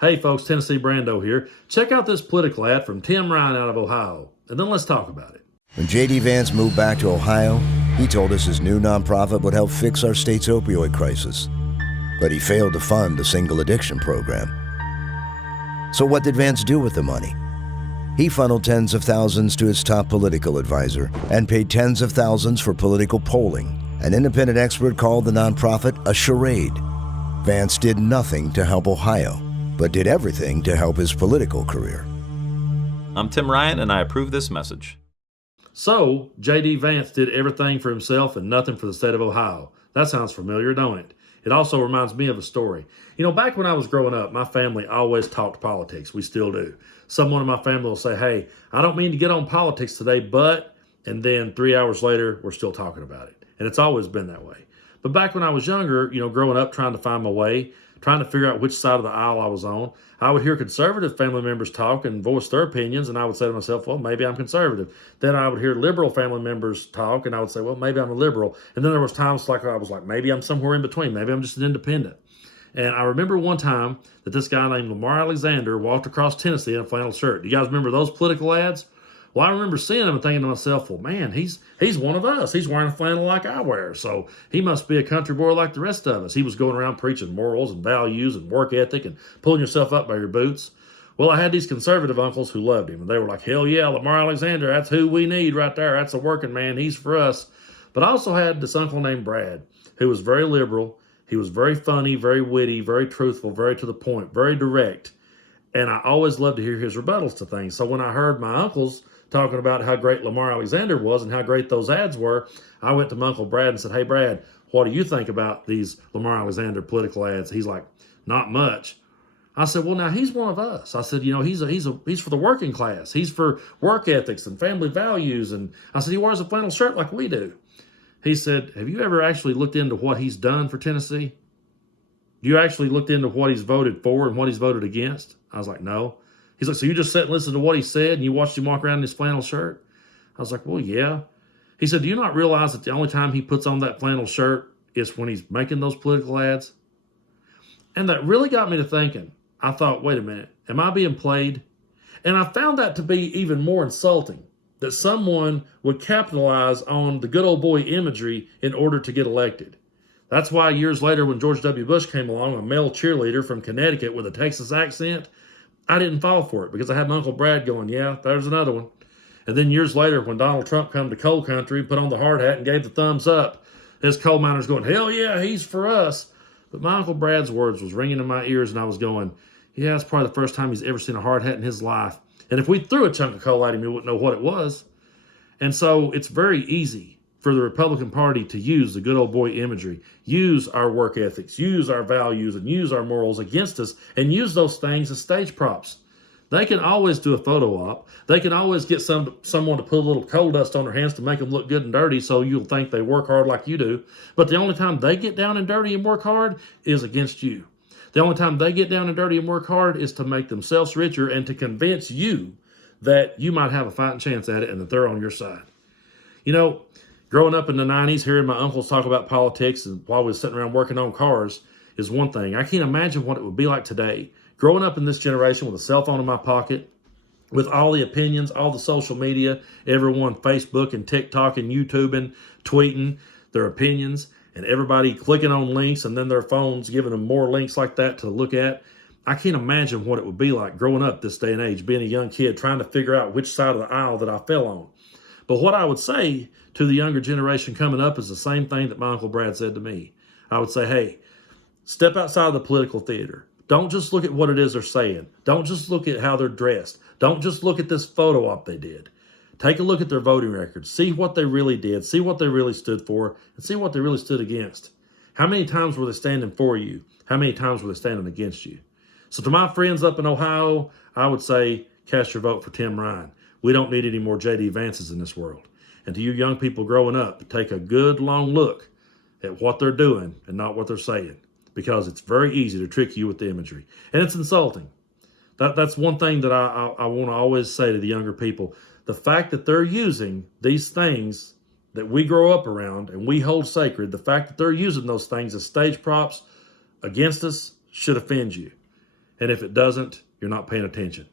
Hey folks, Tennessee Brando here. Check out this political ad from Tim Ryan out of Ohio, and then let's talk about it. When JD Vance moved back to Ohio, he told us his new nonprofit would help fix our state's opioid crisis. But he failed to fund a single addiction program. So what did Vance do with the money? He funneled tens of thousands to his top political advisor and paid tens of thousands for political polling. An independent expert called the nonprofit a charade. Vance did nothing to help Ohio, but did everything to help his political career. I'm Tim Ryan, and I approve this message. So, JD Vance did everything for himself and nothing for the state of Ohio. That sounds familiar, don't it? It also reminds me of a story. You know, back when I was growing up, my family always talked politics. We still do. Someone in my family will say, hey, I don't mean to get on politics today, but, and then 3 hours later, we're still talking about it. And it's always been that way. But back when I was younger, you know, growing up, trying to find my way, trying to figure out which side of the aisle I was on, I would hear conservative family members talk and voice their opinions, and I would say to myself, well, maybe I'm conservative. Then I would hear liberal family members talk, and I would say, well, maybe I'm a liberal. And then there was times like I was like, maybe I'm somewhere in between. Maybe I'm just an independent. And I remember one time that this guy named Lamar Alexander walked across Tennessee in a flannel shirt. Do you guys remember those political ads? Well, I remember seeing him and thinking to myself, well, man, he's one of us. He's wearing a flannel like I wear, so he must be a country boy like the rest of us. He was going around preaching morals and values and work ethic and pulling yourself up by your boots. Well, I had these conservative uncles who loved him, and they were like, hell yeah, Lamar Alexander, that's who we need right there. That's a working man. He's for us. But I also had this uncle named Brad, who was very liberal. He was very funny, very witty, very truthful, very to the point, very direct. And I always loved to hear his rebuttals to things. So when I heard my uncles talking about how great Lamar Alexander was and how great those ads were, I went to my Uncle Brad and said, hey, Brad, what do you think about these Lamar Alexander political ads? He's like, not much. I said, well, now he's one of us. I said, you know, he's for the working class. He's for work ethics and family values. And I said, he wears a flannel shirt like we do. He said, have you ever actually looked into what he's done for Tennessee? You actually looked into what he's voted for and what he's voted against? I was like, no. He's like, so you just sat and listened to what he said and you watched him walk around in his flannel shirt? I was like, well, yeah. He said, do you not realize that the only time he puts on that flannel shirt is when he's making those political ads? And that really got me to thinking. I thought, wait a minute, am I being played? And I found that to be even more insulting, that someone would capitalize on the good old boy imagery in order to get elected. That's why years later when George W. Bush came along, a male cheerleader from Connecticut with a Texas accent, I didn't fall for it because I had my Uncle Brad going, yeah, there's another one. And then years later, when Donald Trump come to coal country, put on the hard hat and gave the thumbs up, his coal miners going, hell yeah, he's for us. But my Uncle Brad's words was ringing in my ears and I was going, yeah, it's probably the first time he's ever seen a hard hat in his life. And if we threw a chunk of coal at him, he wouldn't know what it was. And so it's very easy for the Republican Party to use the good old boy imagery, use our work ethics, use our values, and use our morals against us, and use those things as stage props. They can always do a photo op. They can always get someone to put a little coal dust on their hands to make them look good and dirty so you'll think they work hard like you do. But the only time they get down and dirty and work hard is against you. The only time they get down and dirty and work hard is to make themselves richer and to convince you that you might have a fighting chance at it and that they're on your side. You know, growing up in the 90s, hearing my uncles talk about politics and while we were sitting around working on cars is one thing. I can't imagine what it would be like today. Growing up in this generation with a cell phone in my pocket, with all the opinions, all the social media, everyone Facebook and TikTok and YouTube and tweeting their opinions, and everybody clicking on links and then their phones giving them more links like that to look at. I can't imagine what it would be like growing up this day and age, being a young kid, trying to figure out which side of the aisle that I fell on. But what I would say to the younger generation coming up is the same thing that my Uncle Brad said to me. I would say, hey, step outside of the political theater. Don't just look at what it is they're saying. Don't just look at how they're dressed. Don't just look at this photo op they did. Take a look at their voting records. See what they really did. See what they really stood for. And see what they really stood against. How many times were they standing for you? How many times were they standing against you? So to my friends up in Ohio, I would say cast your vote for Tim Ryan. We don't need any more JD Vances in this world. And to you young people growing up, take a good long look at what they're doing and not what they're saying, because it's very easy to trick you with the imagery. And it's insulting. That's one thing that I want to always say to the younger people. The fact that they're using these things that we grow up around and we hold sacred, the fact that they're using those things as stage props against us should offend you. And if it doesn't, you're not paying attention.